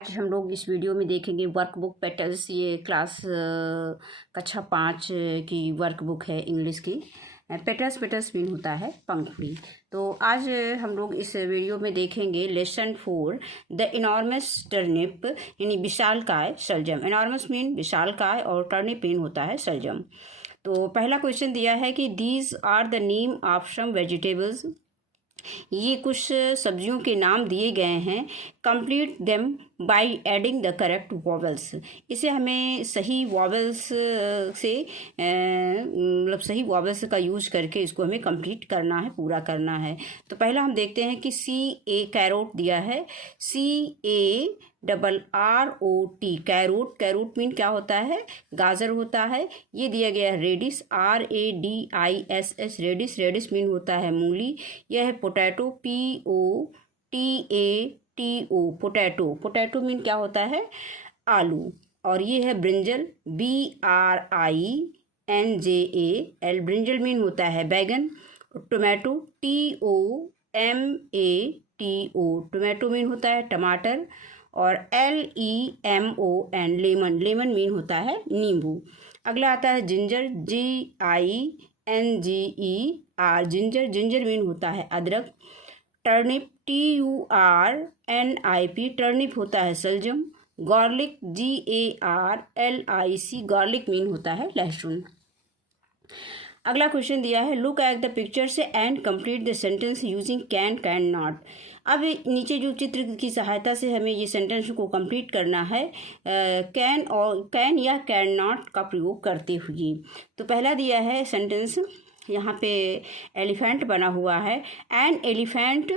आज हम लोग इस वीडियो में देखेंगे वर्कबुक पेटल्स। ये क्लास कक्षा 5 की वर्कबुक है इंग्लिश की। पेटल्स पेटल्स मीन होता है पंखुड़ी। तो आज हम लोग इस वीडियो में देखेंगे लेसन 4 द इनॉर्मस टर्निप यानी विशालकाय शलजम। इनॉर्मस मीन विशालकाय और टर्निप मीन होता है शलजम। तो पहला क्वेश्चन दिया है कि these are the name of some vegetables. ये कुछ सब्जियों के नाम दिए गए हैं। Complete them by adding the correct vowels. इसे हमें सही वॉवल्स से मतलब सही वॉवल्स का यूज करके इसको हमें कंप्लीट करना है, पूरा करना है। तो पहला हम देखते हैं कि CA कैरोट दिया है। CARROT carrot. कैरोट मीन क्या होता है? गाजर होता है। ये दिया गया है radish RADISH radish. Radish mean होता है मूली। यह है potato POTATO potato. Potato mean क्या होता है? आलू। और ये है ब्रिंजल BRINJAL ब्रिंजल मीन होता है बैगन। टोमेटो TOMATO टोमेटो मीन होता है टमाटर। और LEMON लेमन। लेमन मीन होता है नींबू। अगला आता है ginger GINGER ginger. Ginger mean होता है अदरक। टर्निप TURNIP टर्निप होता है सलजम। गार्लिक GARLIC गार्लिक मीन होता है लहसुन। अगला क्वेश्चन दिया है look at the pictures and complete the sentence using can not. अब नीचे जो चित्र की सहायता से हमें ये सेंटेंस को कंप्लीट करना है कैन और कैन या कैन नॉट का प्रयोग करते हुए। तो पहला दिया है सेंटेंस, यहाँ पे एलिफेंट बना हुआ है। An elephant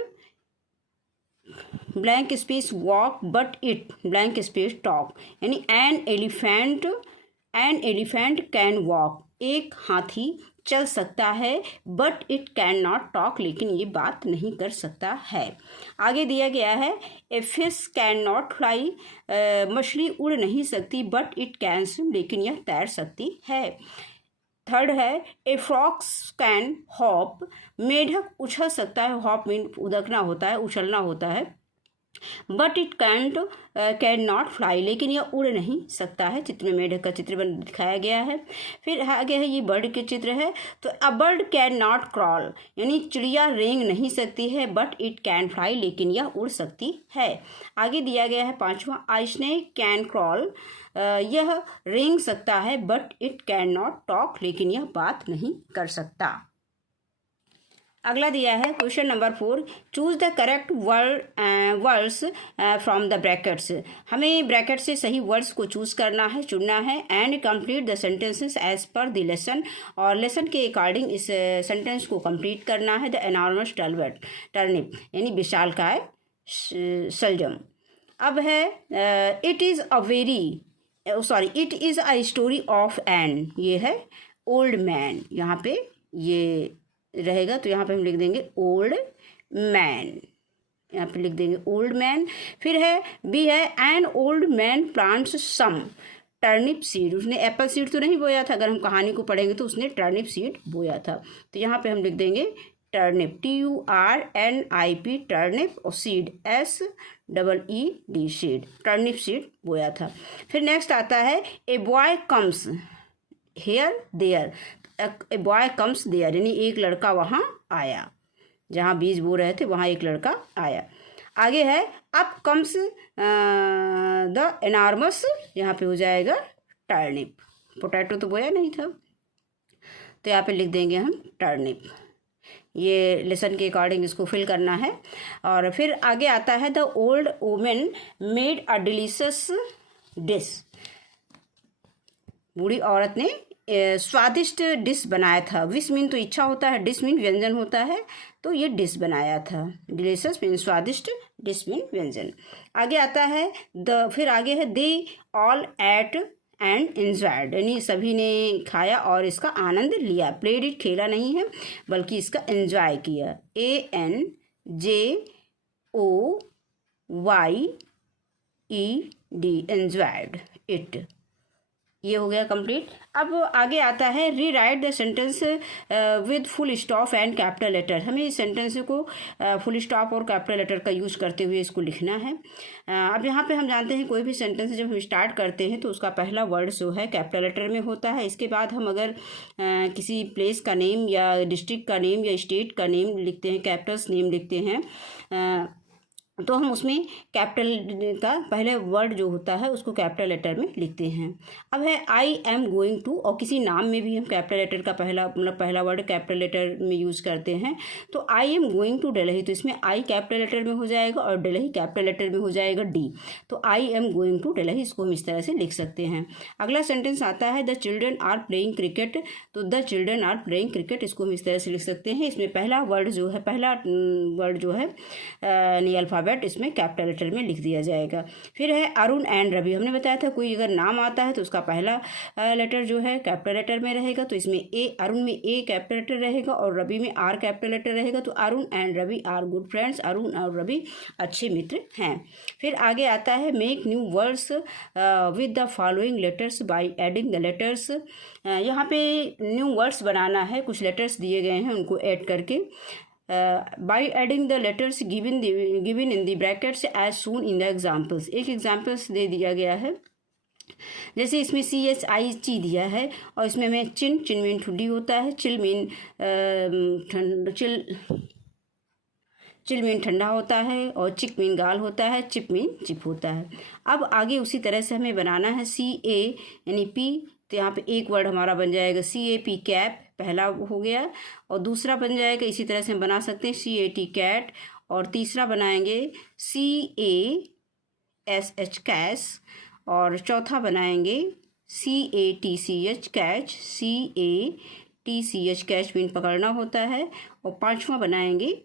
blank space walk but it blank space talk. यानी एन एलिफेंट कैन वॉक। एक हाथी चल सकता है but it can not talk लेकिन ये बात नहीं कर सकता है। आगे दिया गया है a fish can not fly मछली उड़ नहीं सकती बट इट कैन स्विम लेकिन यह तैर सकती है। थर्ड है ए फ्रॉक्स कैन हॉप मेढक उछल सकता है। हॉप मीन उदकना होता है, उछलना होता है। But it can not fly लेकिन यह उड़ नहीं सकता है। चित्र में मेढक का चित्र दिखाया गया है। फिर आगे है ये बर्ड के चित्र है। तो a bird can not crawl यानी चिड़िया रेंग नहीं सकती है बट इट कैन फ्लाई लेकिन यह उड़ सकती है। आगे दिया गया है पांचवा आई स्नेक कैन क्रॉल यह रेंग सकता है but it can not talk लेकिन यह बात नहीं कर सकता। अगला दिया है question number 4 choose the correct words from the brackets. हमें ब्रैकेट से सही वर्ड्स को चूज करना है, चुनना है। And complete the sentences as per the lesson और लेसन के अकॉर्डिंग इस सेंटेंस को कंप्लीट करना है। द एनॉर्मस टर्निप यानी विशालकाय शलजम। अब है it is a story of an. ये है ओल्ड मैन। यहाँ पे ये रहेगा तो यहाँ पे हम लिख देंगे ओल्ड मैन। यहाँ पे लिख देंगे ओल्ड मैन। फिर है बी है an old man plants some turnip seed. उसने एप्पल सीड तो नहीं बोया था, अगर हम कहानी को पढ़ेंगे तो उसने टर्निप सीड बोया था। तो यहाँ पे हम लिख देंगे टर्निप TURNIP टर्निप और seed SEED seed. Turnip seed बोया था। फिर नेक्स्ट आता है a boy comes here there. A boy comes there यानी एक लड़का वहाँ आया। जहाँ बीज बो रहे थे वहाँ एक लड़का आया। आगे है अप कम्स द एनॉर्मस। यहाँ पे हो जाएगा टर्निप। पोटैटो तो बोया नहीं था तो यहाँ पे लिख देंगे हम टर्निप। ये लेसन के अकॉर्डिंग इसको फिल करना है। और फिर आगे आता है the old woman made a delicious dish. बूढ़ी औरत ने स्वादिष्ट डिश बनाया था। विश मीन तो इच्छा होता है, डिश मीन व्यंजन होता है। तो ये डिश बनाया था। डिलीशियस मीन स्वादिष्ट, डिश मीन व्यंजन। आगे आता है फिर आगे है they all at and enjoyed यानी सभी ने खाया और इसका आनंद लिया। प्लेड इट खेला नहीं है बल्कि इसका एंजॉय किया। ANJOYED enjoyed it. ये हो गया कंप्लीट। अब आगे आता है rewrite the sentence with full stop and capital letter. हमें इस सेंटेंस को फुल स्टॉप और कैपिटल लेटर का यूज़ करते हुए इसको लिखना है। अब यहाँ पे हम जानते हैं कोई भी सेंटेंस जब हम स्टार्ट करते हैं तो उसका पहला वर्ड जो है कैपिटल लेटर में होता है। इसके बाद हम अगर किसी प्लेस का नेम या डिस्ट्रिक्ट का नेम या स्टेट का नेम लिखते हैं, कैपिटल्स नेम लिखते हैं, तो हम उसमें कैपिटल का पहले वर्ड जो होता है उसको कैपिटल लेटर में लिखते हैं। अब है आई एम गोइंग टू, और किसी नाम में भी हम कैपिटल लेटर का पहला वर्ड कैपिटल लेटर में यूज़ करते हैं। तो I am going to Delhi, तो इसमें आई कैपिटल लेटर में हो जाएगा और दिल्ली कैपिटल लेटर में हो जाएगा डी। तो I am going to Delhi, इसको हम इस तरह से लिख सकते हैं। अगला सेंटेंस आता है the children are playing cricket, तो the children are playing cricket, इसको हम इस तरह से लिख सकते हैं। इसमें पहला वर्ड जो है यानी अल्फ़ाबेट इसमें कैपिटल लेटर में लिख दिया जाएगा। फिर है अरुण एंड रवि। हमने बताया था कोई अगर नाम आता है तो उसका पहला लेटर जो है कैपिटल लेटर में रहेगा, तो इसमें ए, अरुण में ए कैपिटल लेटर रहेगा और रवि में आर कैपिटल लेटर रहेगा। तो Arun and Ravi are good friends, Arun और रवि अच्छे मित्र हैं। फिर आगे आता है make new words with the following letters by adding the letters. यहाँ पे न्यू वर्ड्स बनाना है, कुछ लेटर्स दिए गए हैं उनको ऐड करके। by adding the letters given in the brackets as shown in the examples। एक एग्जाम्पल्स दे दिया गया है, जैसे इसमें CHI दिया है और इसमें हमें चिन मीन ठुड्डी होता है, चिल मीन ठंडा होता है और चिक मीन गाल होता है, चिप मीन चिप होता है। अब आगे उसी तरह से हमें बनाना है CA यानी P, तो यहाँ पे एक वर्ड हमारा बन जाएगा CAP कैप, पहला हो गया, और दूसरा बन जाएगा इसी तरह से हम बना सकते हैं CAT कैट, और तीसरा बनाएंगे CASH कैश, और चौथा बनाएंगे CATCH catch, CATCH catch mean पकड़ना होता है, और पांचवा बनाएंगे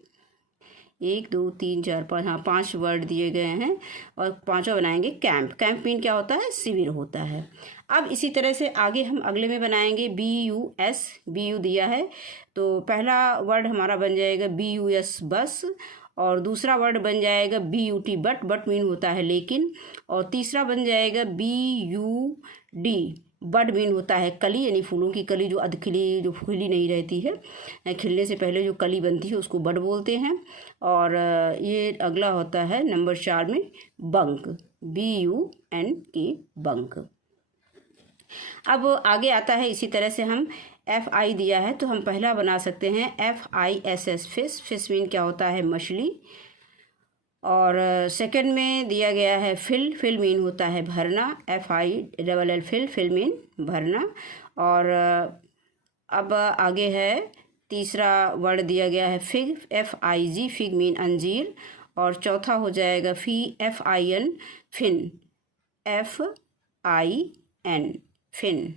1 2 3 4 5, हाँ 5 वर्ड दिए गए हैं, और पांचवा बनाएंगे कैंप। कैंप मीन क्या होता है? शिविर होता है। अब इसी तरह से आगे हम अगले में बनाएंगे BUS, BU दिया है, तो पहला वर्ड हमारा बन जाएगा BUS बस, और दूसरा वर्ड बन जाएगा BUT बट मीन होता है लेकिन, और तीसरा बन जाएगा BUD बड मीन होता है कली, यानी फूलों की कली जो अधखिली, जो खिली नहीं रहती है, खिलने से पहले जो कली बनती है उसको बड बोलते हैं। और ये अगला होता है नंबर 4 में बंक, BUNK बंक। अब आगे आता है इसी तरह से हम FI दिया है तो हम पहला बना सकते हैं FISS फिश, फिश मीन क्या होता है? मछली। और सेकंड में दिया गया है फिल मीन होता है भरना, FILL फिल मीन भरना। और अब आगे है तीसरा वर्ड दिया गया है फिग, FIG फिग मीन अंजीर, और चौथा हो जाएगा FIN fin, FIN fin.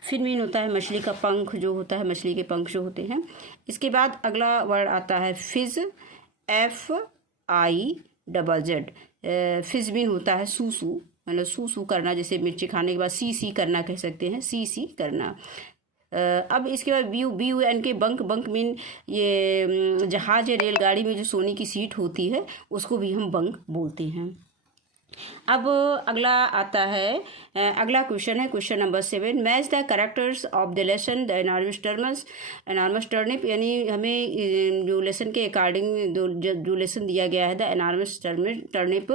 Fin mean होता है मछली का पंख जो होता है, मछली के पंख जो होते हैं। इसके बाद अगला वर्ड आता है फिज, FIZZ। फिज मीन होता है सूसू, मतलब सूसू करना, जैसे मिर्ची खाने के बाद सी करना कह सकते हैं, सी करना। अब इसके बाद BUNK बंक मीन ये जहाज या रेलगाड़ी में जो सोने की सीट होती है उसको भी हम बंक बोलते हैं। अब अगला आता है, अगला क्वेश्चन है question number 7, match the characters of the lesson the enormous turnip. यानी हमें जो लेसन के अकॉर्डिंग जो लेसन दिया गया है द एनार्मस टर्निप,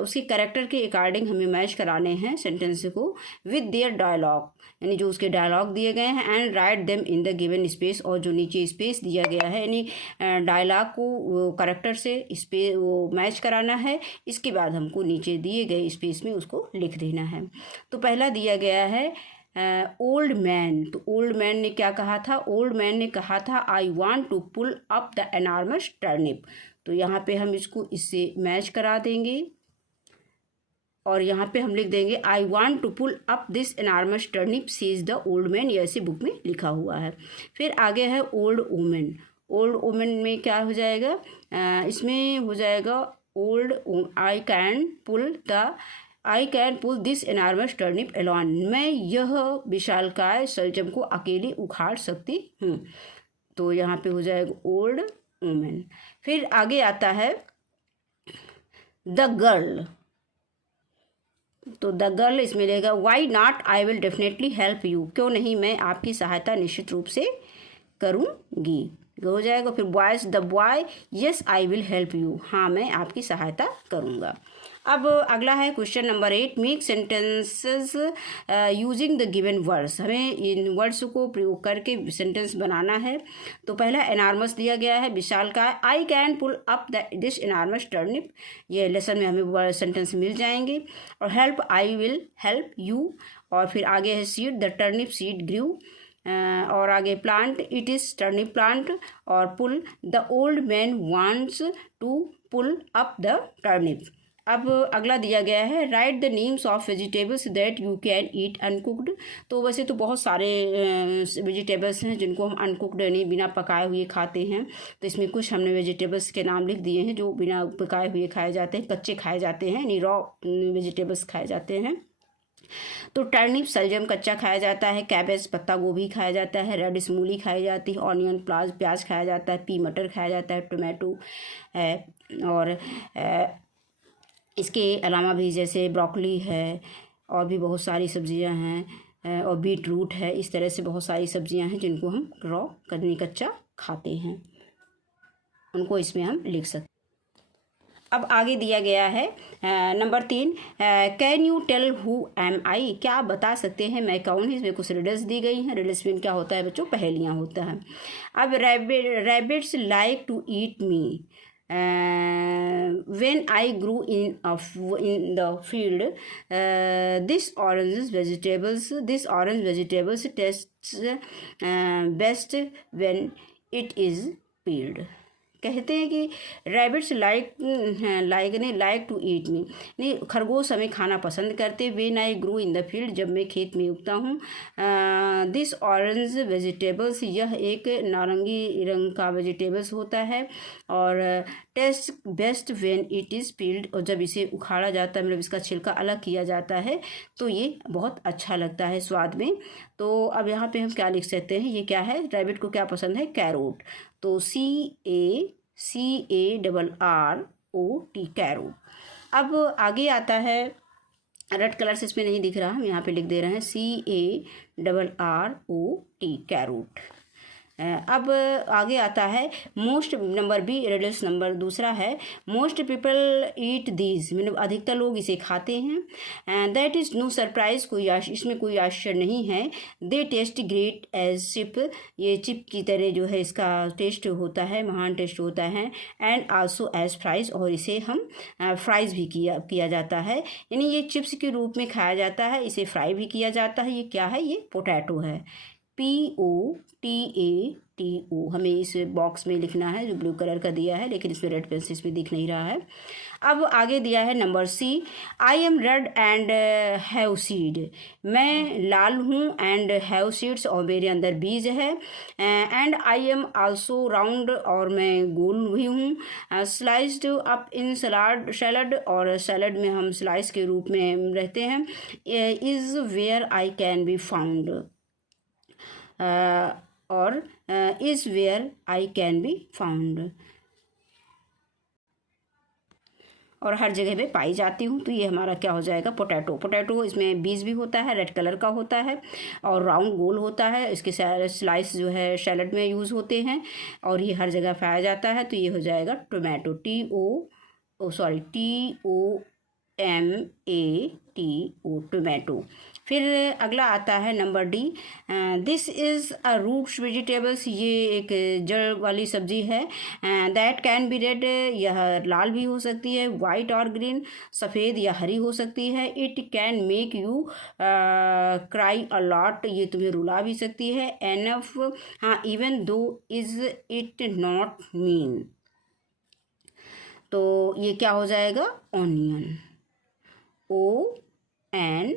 उसके कैरेक्टर के अकॉर्डिंग हमें मैच कराने हैं सेंटेंस को विद देयर डायलॉग, यानी जो उसके डायलॉग दिए गए हैं, and write them in the given space, और जो नीचे स्पेस दिया गया है, यानी डायलॉग को कैरेक्टर से स्पेस वो मैच कराना है। इसके बाद हमको नीचे दिए गए स्पेस में उसको लिख देना है। तो पहला दिया गया है ओल्ड मैन, तो ओल्ड मैन ने क्या कहा था? ओल्ड मैन ने कहा था I want to pull up the enormous turnip. तो यहाँ पे हम इसको इससे मैच करा देंगे और यहाँ पे हम लिख देंगे I want to pull up this enormous turnip says the old man, ये ऐसे बुक में लिखा हुआ है। फिर आगे है ओल्ड वुमेन। ओल्ड वुमेन में क्या हो जाएगा? इसमें हो जाएगा old I can pull this enormous turnip alone, मैं यह विशालकाय सलजम को अकेले उखाड़ सकती हूँ। तो यहाँ पे हो जाएगा ओल्ड वुमेन। फिर आगे आता है द गर्ल। तो द गर्ल इसमें रहेगा why not, I will definitely help you, क्यों नहीं मैं आपकी सहायता निश्चित रूप से करूँगी, हो जाएगा। फिर boys, the boy, yes I will help you, हाँ मैं आपकी सहायता करूँगा। अब अगला है question number 8, make sentences using the given words, हमें इन वर्ड्स को प्रयोग करके सेंटेंस बनाना है। तो पहला एनार्मस दिया गया है, विशाल का, I can pull up this enormous turnip, ये लेसन में हमें सेंटेंस मिल जाएंगे। और help, I will help you. और फिर आगे है seed, the turnip seed grew. और आगे plant, it is turnip plant. और pull, the old man wants to pull up the turnip. अब अगला दिया गया है, write the names of vegetables that you can eat uncooked. तो वैसे तो बहुत सारे वेजिटेबल्स हैं जिनको हम अनकुक्ड यानी बिना पकाए हुए खाते हैं। तो इसमें कुछ हमने वेजिटेबल्स के नाम लिख दिए हैं जो बिना पकाए हुए खाए जाते हैं, कच्चे खाए जाते हैं, यानी रॉ वेजिटेबल्स खाए जाते हैं। तो टर्निप सलजम कच्चा खाया जाता है, कैबेज पत्ता गोभी खाया जाता है, रेडिश मूली खाई जाती है, ऑनियन प्याज खाया जाता है, पी मटर खाया जाता है, टोमेटो है। और इसके अलावा भी जैसे ब्रोकली है और भी बहुत सारी सब्जियां हैं और बीट रूट है, इस तरह से बहुत सारी सब्जियां हैं जिनको हम रॉ करनी कच्चा खाते हैं, उनको इसमें हम लिख सकते हैं। अब आगे दिया गया है number 3, can you tell who am I, क्या आप बता सकते हैं मैं कौन हूँ। इसमें कुछ रिडल्स दी गई हैं। रिडल्स में क्या होता है बच्चों, पहेलियाँ होता है। अब rabbits like to eat me when I grew in the field, this orange vegetables tastes best when it is peeled। कहते हैं कि rabbits like to eat me, नहीं खरगोश हमें खाना पसंद करते। When I grew in the field, जब मैं खेत में उगता हूँ। दिस ऑरेंज वेजिटेबल्स, यह एक नारंगी रंग का वेजिटेबल्स होता है। और taste best when it is peeled, और जब इसे उखाड़ा जाता है, मतलब इसका छिलका अलग किया जाता है तो ये बहुत अच्छा लगता है स्वाद में। तो अब यहाँ पे हम क्या लिख सकते हैं, ये क्या है, रैबिट को क्या पसंद है, कैरोट। तो CARROT, कैरोट। अब आगे आता है, रेड कलर से इसमें नहीं दिख रहा, हम यहाँ पे लिख दे रहे हैं CARROT, कैरोट। अब आगे आता है most, number B, riddles number दूसरा है, मोस्ट पीपल ईट दीज, मतलब अधिकतर लोग इसे खाते हैं। दैट इज़ नो सरप्राइज, इसमें कोई आश्चर्य नहीं है। दे टेस्ट ग्रेट एज चिप, ये चिप की तरह जो है इसका टेस्ट होता है, महान टेस्ट होता है। एंड आल्सो एज फ्राइज, और इसे हम फ्राइज भी किया जाता है, यानी ये चिप्स के रूप में खाया जाता है, इसे फ्राई भी किया जाता है। ये क्या है, ये पोटैटो है, POTATO, हमें इस बॉक्स में लिखना है जो ब्लू कलर का दिया है, लेकिन इसमें रेड पेंसिल इसमें दिख नहीं रहा है। अब आगे दिया है number C, I am red and have seed, मैं लाल हूँ एंड हैव सीड्स, और मेरे अंदर बीज है। And I am also round, और मैं गोल भी हूँ। स्लाइस्ड अप इन सैलड, और सैलड में हम स्लाइस के रूप में रहते हैं। Is where I can be found, और is where I can be found, और हर जगह पे पाई जाती हूँ। तो ये हमारा क्या हो जाएगा, पोटैटो। पोटैटो इसमें बीज भी होता है, रेड कलर का होता है और राउंड गोल होता है। इसके स्लाइस जो है सैलड में यूज़ होते हैं और ये हर जगह पाया जाता है। तो ये हो जाएगा टोमेटो, TOMATO, टोमेटो। फिर अगला आता है number D, this is a roots vegetables, ये एक जड़ वाली सब्जी है। दैट कैन बी रेड, यह लाल भी हो सकती है, वाइट और ग्रीन, सफ़ेद या हरी हो सकती है। It can make you cry a lot, ये तुम्हें रुला भी सकती है। एनफ, हाँ, even though is it not mean, तो ये क्या हो जाएगा, ऑनियन, ONION।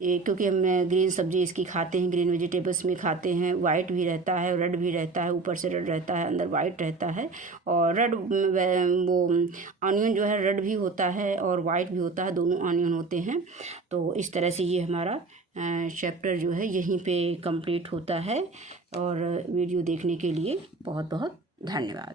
ये क्योंकि हम ग्रीन सब्जी इसकी खाते हैं, ग्रीन वेजिटेबल्स में खाते हैं। वाइट भी रहता है, रेड भी रहता है, ऊपर से रेड रहता है, अंदर वाइट रहता है। और रेड, वो ऑनियन जो है रेड भी होता है और वाइट भी होता है, दोनों ऑनियन होते हैं। तो इस तरह से ये हमारा चैप्टर जो है यहीं पे कंप्लीट होता है। और वीडियो देखने के लिए बहुत बहुत धन्यवाद।